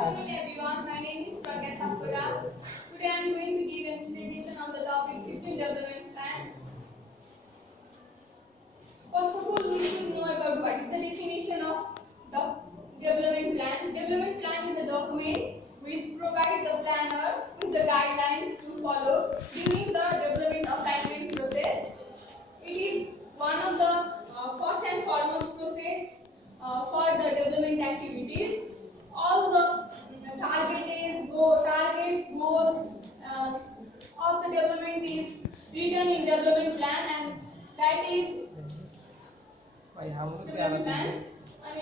afternoon everyone, my name is Pragya Sapura. Today I am going to give a presentation on the topic 15 Development Plan. First of all, we should know about what is the definition of the development plan. Development plan is a document which provides the planner with the guidelines to follow during the development assignment process. It is one of the first and foremost process for the development activities. All the targets, goals of the development is written in development plan, and that is development plan.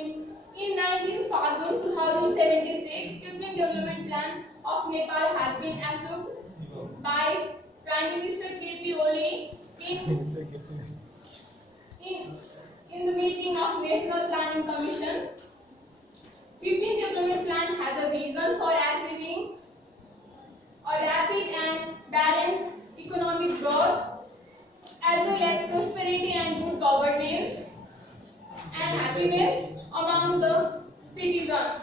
In 19 Fagun 2076, 15 development plan of Nepal has been approved by Prime Minister KP Oli in the meeting of National Planning Commission. 15 development plan has a vision for achieving a rapid and balanced economic growth as well as prosperity and good governance and happiness among the citizens.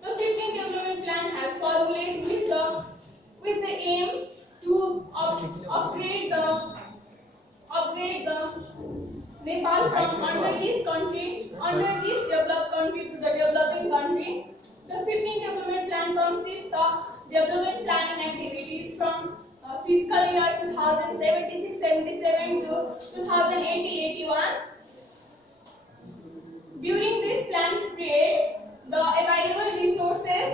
The 15 development plan has formulated with the aim to upgrade the Nepal from underleast developed country to the developing country. The 15 development plan consists of development planning activities from fiscal year 2076-77 to 2080-81. During this plan period, the available resources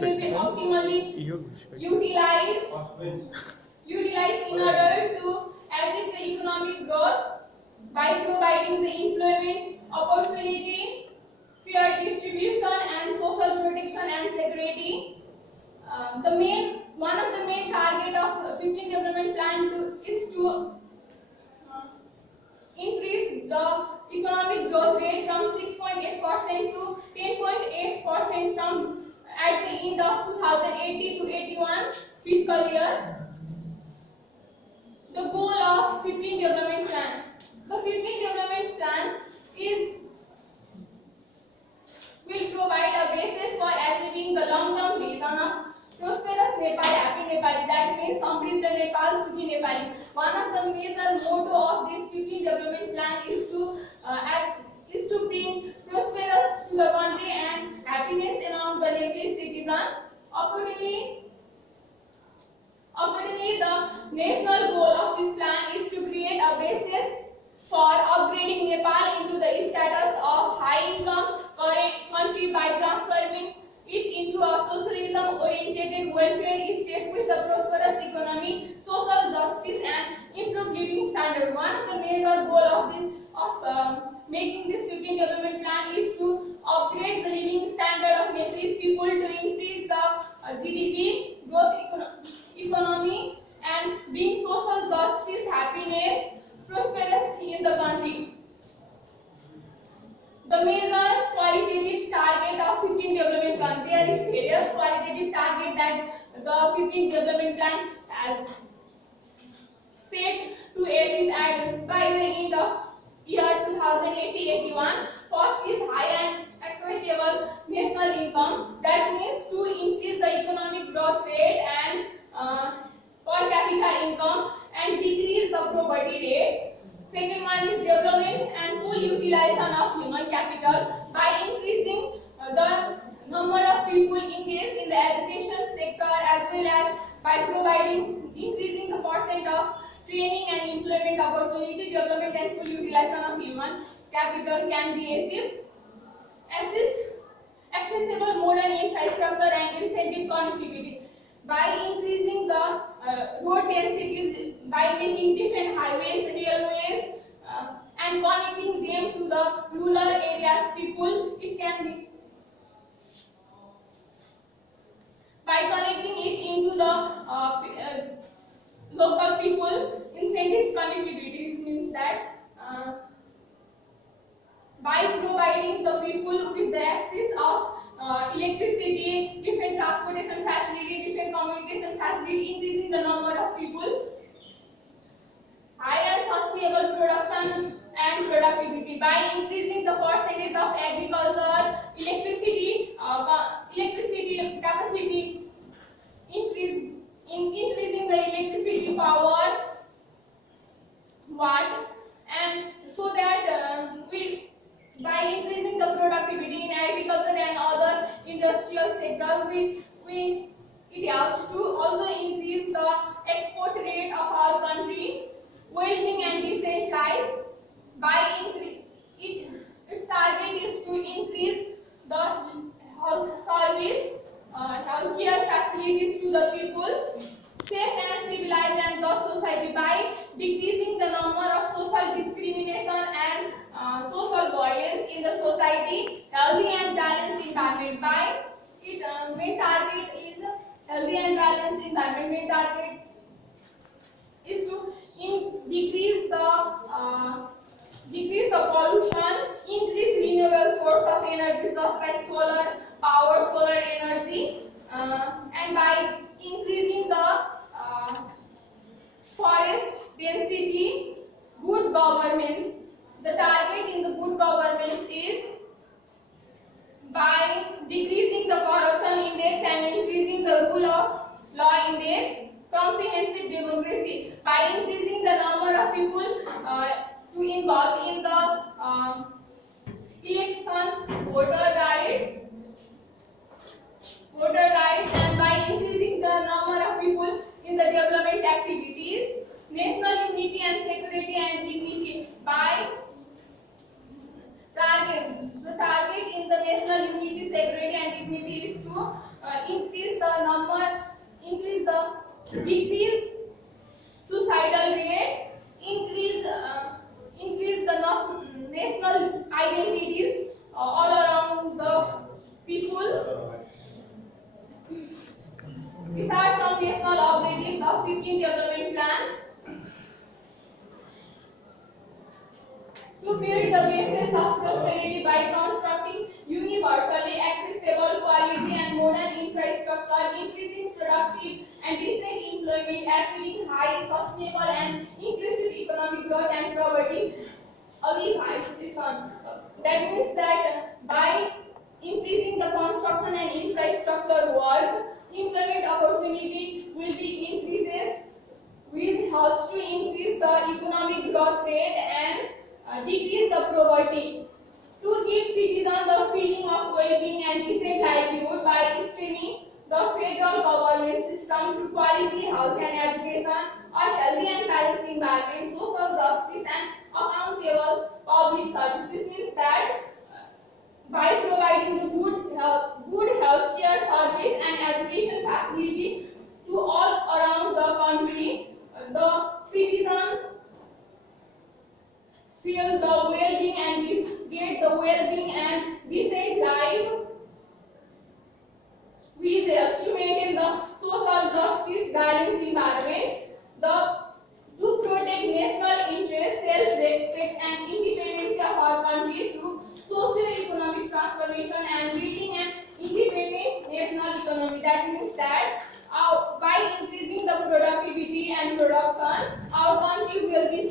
will be optimally utilized in order to achieve the economic growth by providing the employment opportunity, fair distribution, and social protection and security. One of the main target of 15 development plan is to increase the economic growth rate from 6.8% to 10.8% from at the end of 2080-81 fiscal year. The goal of 15 development plan. The 15 development plan will provide a basis for achieving the long-term vision of prosperous Nepal, happy Nepal. That means Samriddha Nepal, Sukhi Nepali. One of the major motto of this 15 development plan is to bring prosperous to the country and happiness among the Nepalese citizens. Accordingly, the national goal of this plan is to create a basis for upgrading Nepal into the status of high-income country by transforming it into a socialism-oriented welfare state with a prosperous economy, social justice, and improved living standard. One of the major goals of making this 15 development plan is to upgrade the living standard of Nepalese people, to increase the GDP growth economy, and bring social justice, happiness, prosperity in the country. The major qualitative target of 15 development plan. There is various qualitative target that the 15 development plan has set to achieve by the end of year 2080-81. First is high and equitable national income. That means to increase the economic growth rate and per capita income and decrease the poverty rate. Second one is development and full utilization of human capital by increasing the number of people engaged in the education sector, as well as by increasing the percent of training and employment opportunity. Development and full utilization of human capital can be achieved. Accessible modern infrastructure and incentive connectivity by increasing the road densities, by making different highways, railways, and connecting them to the rural areas people. It can be by connecting it into the local people. Incentives connectivity means that by providing the people with the access of electricity, different transportation facility, different communication facility, increasing the number of people. High and sustainable production and productivity by increasing the percentage of agriculture it helps to also increase the export rate of our country, well-being and decent life. Its target is to increase the health service, healthcare facilities to the people, safe and civilized and just society by decreasing the number of social discrimination and social violence in the society, healthy and balanced environment. By its main target is healthy and balanced environment. Main target is to decrease the pollution, increase renewable source of energy, just like solar power, solar energy, and by increasing the forest density, good governance. The target in the good governance is by decreasing the corruption index and increasing the rule of law index, comprehensive democracy by increasing the number of people to involve in the election, voter rights, and by increasing the number of people in the development activities, national unity and security and dignity by the target in the national unity, security and dignity is to decrease suicidal rate, increase the national identities all around the people. These are some national objectives of 15th Development Plan. To build the basis of prosperity by constructing universally accessible, quality and modern infrastructure, increasing productive and decent employment, achieving high, sustainable and inclusive economic growth and poverty alleviation. That means that by increasing the construction and infrastructure work, employment opportunity will be increases, which helps to increase the economic growth rate and decrease the poverty. To give citizens the feeling of well-being and decent livelihood by streaming the federal government system to quality health and education, a healthy and balanced environment, social justice and accountable public service. This means that by providing the good health care service and education facility to all around the country, the citizens feel the well-being and get the well-being and decent life, which helps to maintain the social justice balanced environment. To protect national interest, self-respect and independence of our country through socio-economic transformation and building an independent national economy. That means that by increasing the productivity and production, our country will be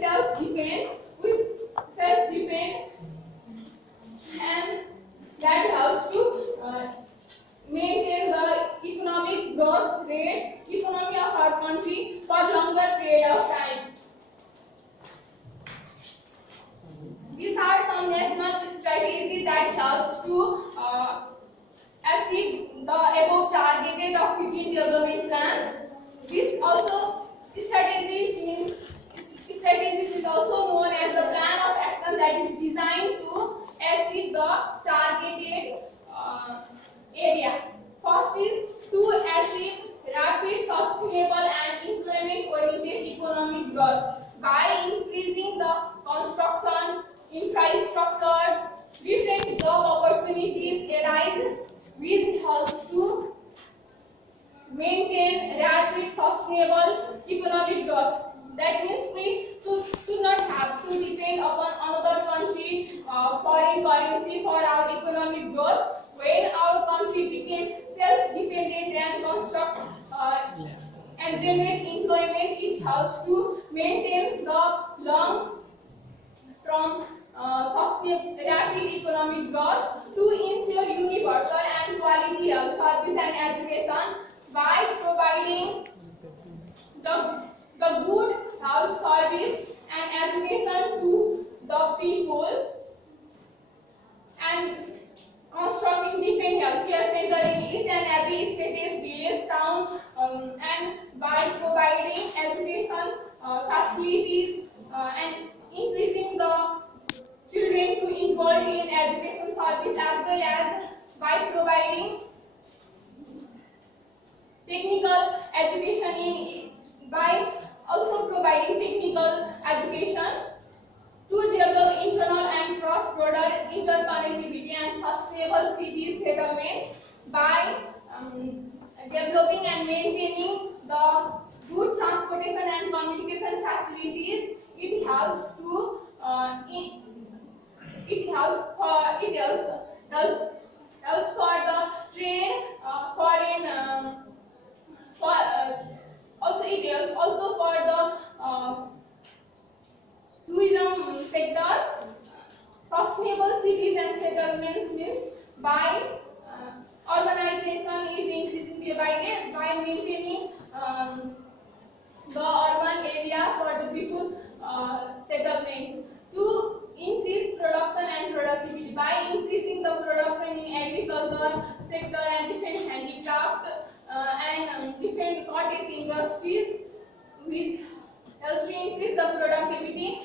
self-dependent, and that helps to maintain the economic growth rate, economy of our country for longer period of time. These are some national strategies that helps to achieve the above targeted of 15th Development Plan. This also strategies is also known as the plan of action that is designed to achieve the targeted area. First is to achieve rapid, sustainable and employment-oriented economic growth by increasing the construction, infrastructures, different job opportunities arise, which helps to maintain rapid, sustainable economic growth. That means we should not have to depend upon another country, foreign currency for our economic growth. When our country became self-dependent and construct and generate employment, it helps to maintain the long-term rapid economic growth to ensure universal and quality health service and education by providing the good health service and education to the people and constructing different healthcare centers in each and every facilities and increasing the children to involved in education service, as well as by providing technical education by also providing technical education to develop internal and cross-border interconnectivity and sustainable city settlement by developing and maintaining the good transportation and communication facilities. It helps to helps for the trade, foreign for also it helps also for the tourism sector. Sustainable cities and settlements means by urbanization is increasing day by day by maintaining the urban area for the people settlement to increase production and productivity by increasing the production in agriculture sector and different handicraft and different cottage industries, which helps to increase the productivity,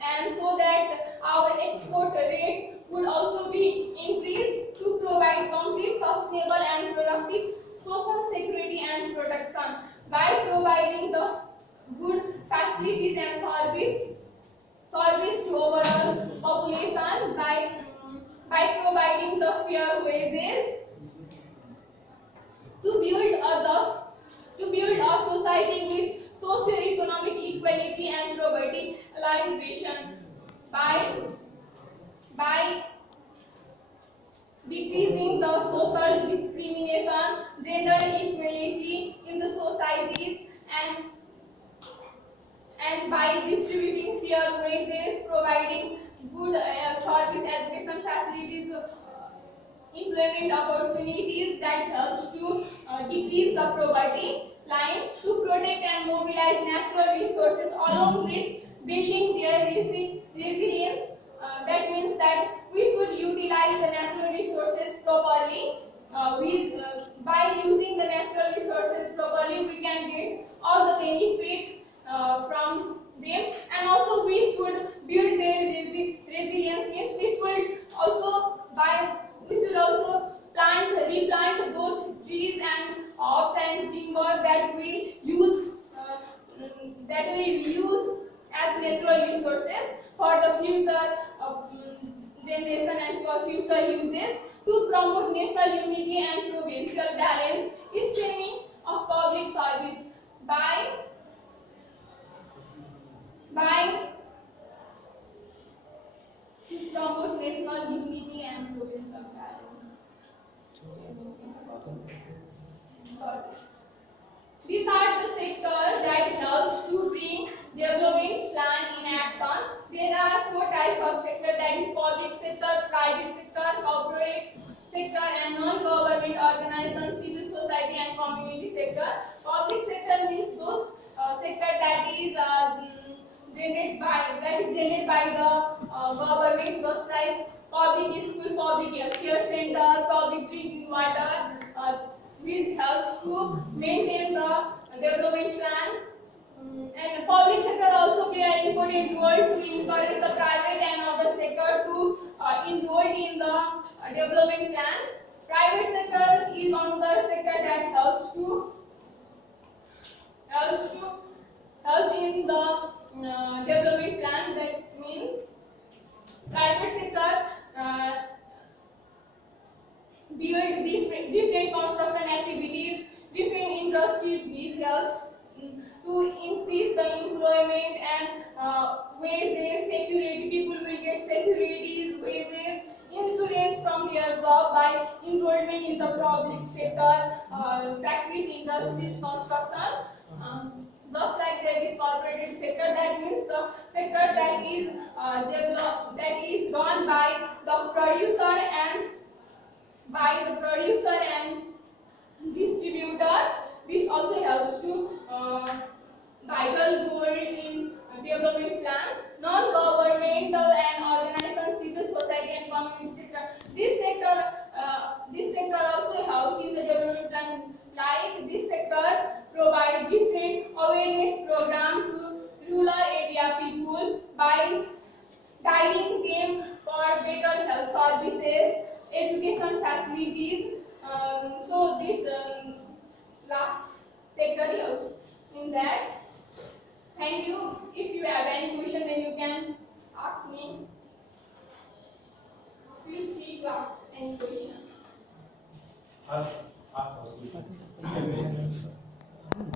and so that our export rate would also be increased to provide complete, sustainable and productive social security and protection by providing the good facilities and service to overall population by providing the fair wages to build a society with socio-economic equality and poverty alleviation by decreasing the social discrimination, gender inequality in the societies, and by distributing fair wages, providing good service education facilities, employment opportunities that helps to decrease the poverty line, to protect and mobilize natural resources along with building their resilience. That means that we should utilize the natural resources properly. By using the natural resources properly, we can get all the benefit from them, and also we should build their resilience. Means we should also replant those trees and hops and timber that we use as natural resources for the future generation and for future uses, to promote national unity and provincial balance, streaming of public service by to promote national unity and provincial balance. These are the sectors that helps to bring development plan in action. There are 4 types of sector, that is public sector, private sector, corporate sector, and non-government organization, civil society, and community sector. Public sector means those sector that is generated by the government, just like public school, public healthcare center, public drinking water, which helps to maintain the development plan. And the public sector also play an important role to encourage the private and other sector to enroll in the development plan. Private sector is another sector that help in the development plan. That means private sector build different construction activities, different industries. These helps to increase the employment and wages, security. People will get securities, wages, insurance from their job by enrollment in the public sector, factories, industries, construction. Just like that is corporate sector, that means the sector that is run by the producer and distributor. This also helps to vital role in development plan. Non-governmental and organization, civil society, and community sector. This sector also helps in the development plan. Like this sector provide different awareness program to by guiding them for better health services, education facilities. So this last sector helps in that. Thank you. If you have any question, then you can ask me. Feel free to ask any question.